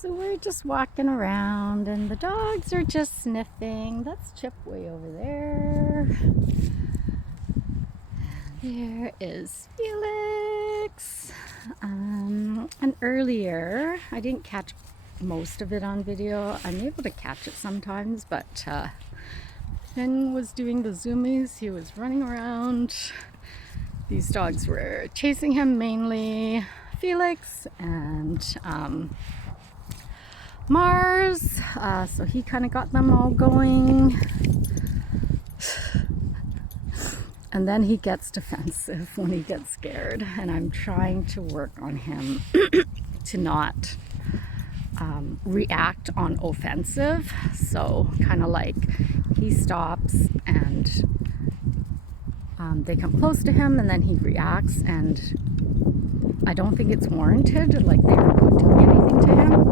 So we're just walking around and the dogs are just sniffing. That's Chip way over there. There is Felix. And earlier, I didn't catch most of it on video. I'm able to catch it sometimes, but Finn was doing the zoomies. He was running around. These dogs were chasing him, mainly Felix and Marz. So he kind of got them all going. And then he gets defensive when he gets scared. And I'm trying to work on him to not react on offensive. So kind of like he stops and they come close to him and then he reacts, and I don't think it's warranted, like they aren't doing anything to him.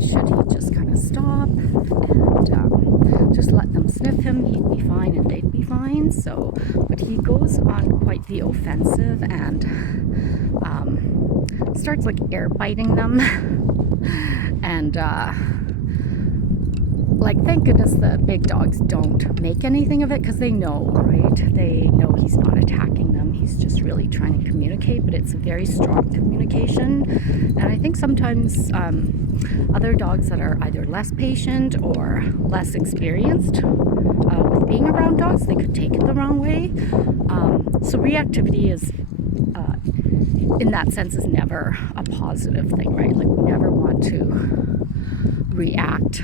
Should he just kind of stop and just let them sniff him, he'd be fine and they'd be fine. So, but he goes on quite the offensive and starts like air biting them and like, thank goodness the big dogs don't make anything of it, because they know, right? They know he's not attacking them. He's just really trying to communicate, but it's a very strong communication. And I think sometimes other dogs that are either less patient or less experienced with being around dogs, they could take it the wrong way. So reactivity is, in that sense, is never a positive thing, right? Like, we never want to react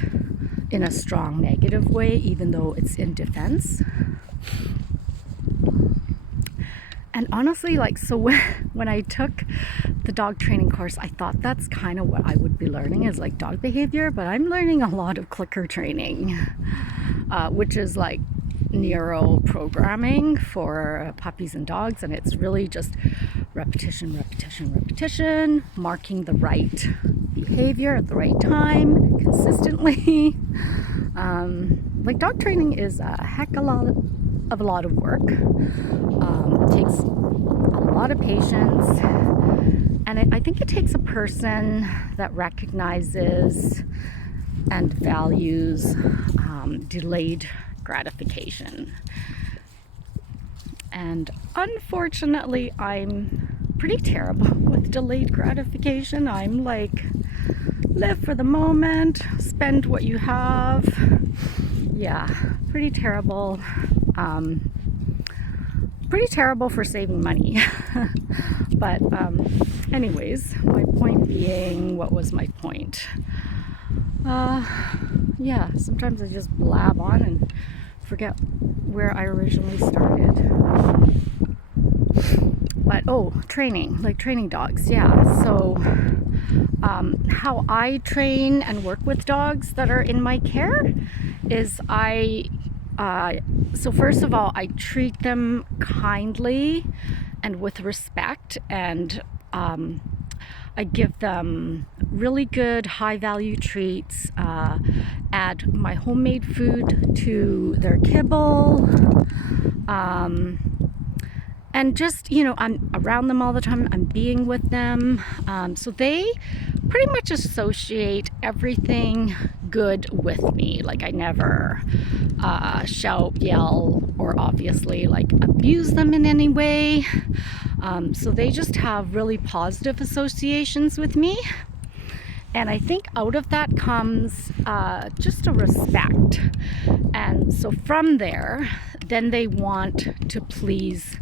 in a strong negative way, even though it's in defense. And honestly, like, so when I took the dog training course, I thought that's kind of what I would be learning, is like dog behavior, but I'm learning a lot of clicker training, which is like neuro programming for puppies and dogs. And it's really just repetition, marking the right behavior at the right time consistently. Like, dog training is a heck of a lot of work. Takes a lot of patience, and I think it takes a person that recognizes and values delayed gratification. And unfortunately, I'm pretty terrible with delayed gratification. I'm like, live for the moment, spend what you have. Yeah, pretty terrible. Pretty terrible for saving money. But anyways, my point being, what was my point? Yeah, sometimes I just blab on and forget where I originally started. But training, like training dogs. Yeah, so how I train and work with dogs that are in my care is so first of all, I treat them kindly and with respect, and I give them really good high value treats, add my homemade food to their kibble, and just, I'm around them all the time, I'm being with them, so they pretty much associate everything good with me. Like, I never shout, yell, or obviously like abuse them in any way. So they just have really positive associations with me. And I think out of that comes just a respect. And so from there, then they want to please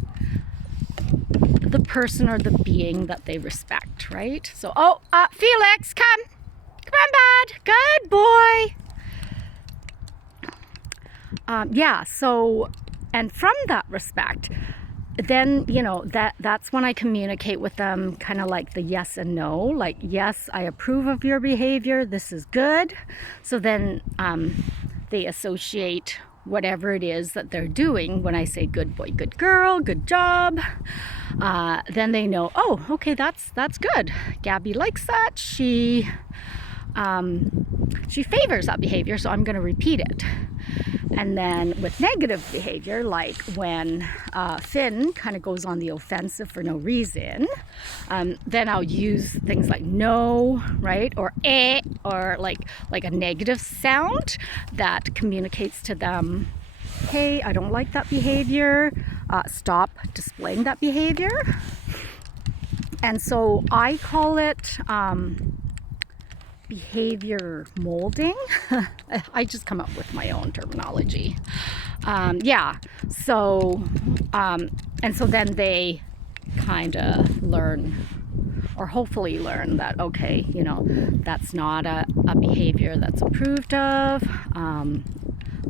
the person or the being that they respect, right? So, Felix, come on, bud. Good boy. Yeah, so, and from that respect, then, that's when I communicate with them, kind of like the yes and no, like, yes, I approve of your behavior, this is good. So then they associate whatever it is that they're doing. When I say good boy, good girl, good job, then they know, okay, that's good. Gabby likes that. She she favors that behavior, so I'm going to repeat it. And then with negative behavior, like when Finn kind of goes on the offensive for no reason, then I'll use things like no, right, or or like a negative sound that communicates to them, hey, I don't like that behavior, stop displaying that behavior. And so I call it behavior molding. I just come up with my own terminology. Yeah, so and so then they kind of learn, or hopefully learn, that okay, you know, that's not a behavior that's approved of.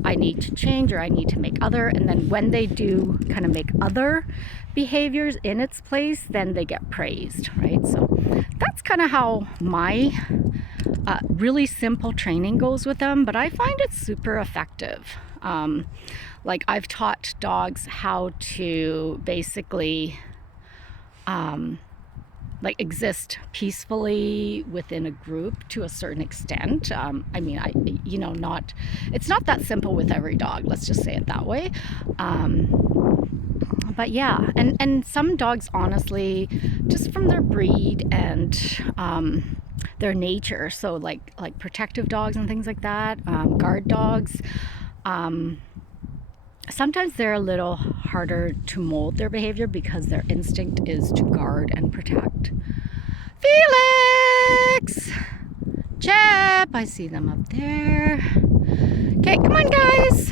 I need to change, or I need to make other. And then when they do kind of make other behaviors in its place, then they get praised, right? So that's kind of how my really simple training goes with them, but I find it super effective. Like I've taught dogs how to basically like exist peacefully within a group to a certain extent. I mean, it's not that simple with every dog, let's just say it that way. But yeah, and some dogs, honestly, just from their breed and their nature, so like protective dogs and things like that, guard dogs, sometimes they're a little harder to mold their behavior because their instinct is to guard and protect. Felix! Jep! I see them up there. Okay, come on, guys!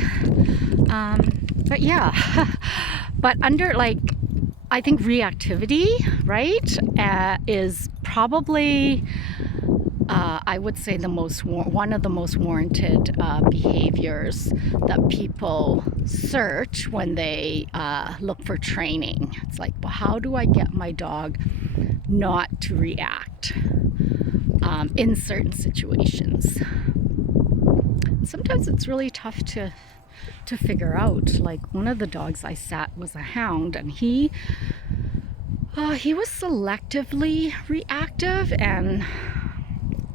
But yeah, but under, like, I think reactivity, right, is probably I would say one of the most warranted behaviors that people search when they look for training. It's like, well, how do I get my dog not to react in certain situations? Sometimes it's really tough to figure out. Like one of the dogs I sat was a hound, and he was selectively reactive, and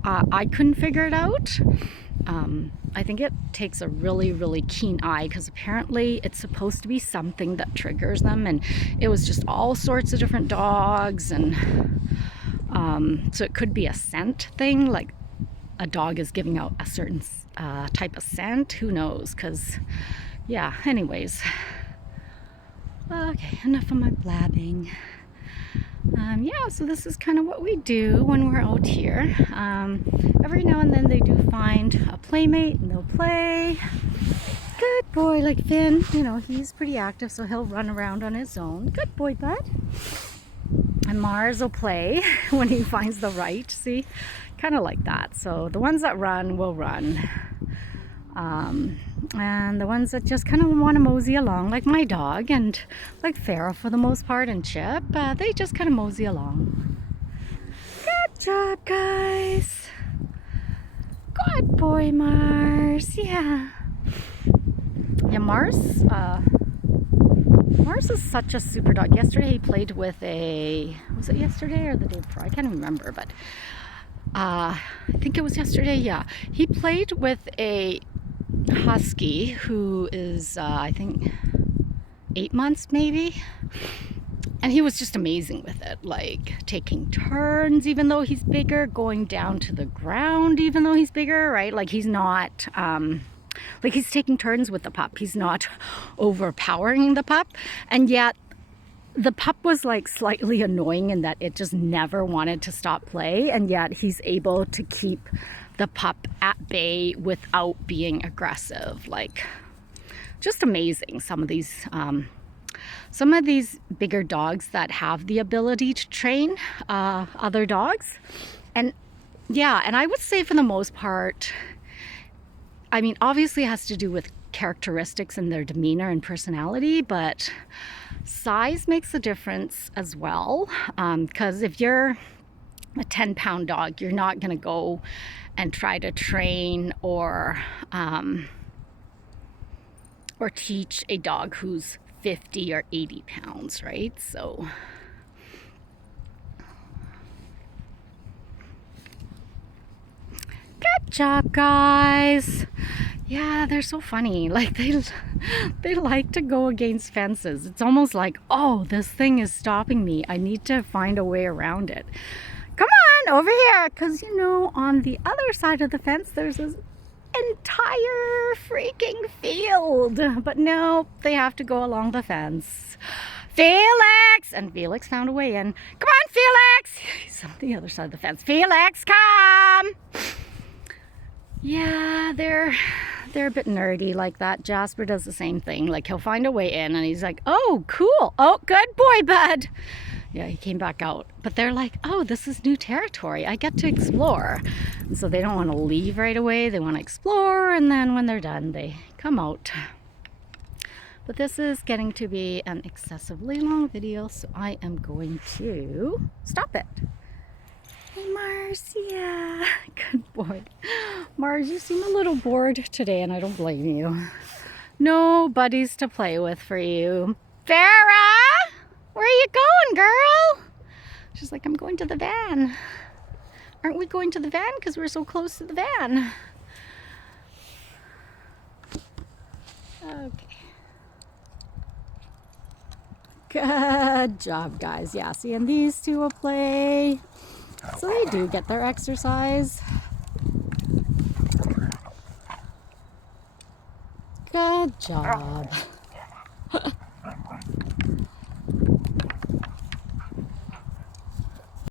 I couldn't figure it out. I think it takes a really, really keen eye, because apparently it's supposed to be something that triggers them, and it was just all sorts of different dogs, and so it could be a scent thing, like a dog is giving out a certain type of scent. Who knows? Because yeah, anyways, okay, enough of my blabbing. Yeah, so this is kind of what we do when we're out here. Every now and then they do find a playmate and they'll play. Good boy, like Finn, you know, he's pretty active, so he'll run around on his own. Good boy, bud. And Marz will play when he finds the right, see? Kind of like that. So the ones that run will run. And the ones that just kind of want to mosey along, like my dog and like Pharah for the most part, and Chip, they just kind of mosey along. Good job, guys. Good boy, Marz. Yeah. Yeah, Marz is such a super dog. Yesterday he played with was it yesterday or the day before? I can't remember, but I think it was yesterday. Yeah, he played with a husky who is I think 8 months maybe, and he was just amazing with it, like taking turns even though he's bigger, going down to the ground even though he's bigger, right? Like he's not like he's taking turns with the pup, he's not overpowering the pup, and yet the pup was like slightly annoying in that it just never wanted to stop play, and yet he's able to keep the pup at bay without being aggressive. Like, just amazing. Some of these bigger dogs that have the ability to train other dogs. And yeah, and I would say for the most part, I mean, obviously it has to do with characteristics and their demeanor and personality, but size makes a difference as well. Because if you're a 10-pound dog, you're not going to go and try to train or teach a dog who's 50 or 80 pounds, right? So Good job, guys. Yeah, they're so funny. Like they like to go against fences. It's almost like, oh, this thing is stopping me. I need to find a way around it. Come on over here, because you know, on the other side of the fence there's this entire freaking field. But no, they have to go along the fence. Felix! And Felix found a way in. Come on, Felix! He's on the other side of the fence. Felix, come! Yeah, they're a bit nerdy like that. Jasper does the same thing. Like, he'll find a way in and he's like, oh, cool. Oh, good boy, bud. Yeah, he came back out. But they're like, oh, this is new territory. I get to explore. And so they don't want to leave right away. They want to explore, and then when they're done, they come out. But this is getting to be an excessively long video, so I am going to stop it. Hey, Marz, yeah, good boy. Marz, you seem a little bored today, and I don't blame you. No buddies to play with for you. Pharah, where are you going, girl? She's like, I'm going to the van. Aren't we going to the van? Because we're so close to the van. Okay. Good job, guys. Yeah, see, and these two will play. So they do get their exercise. Good job.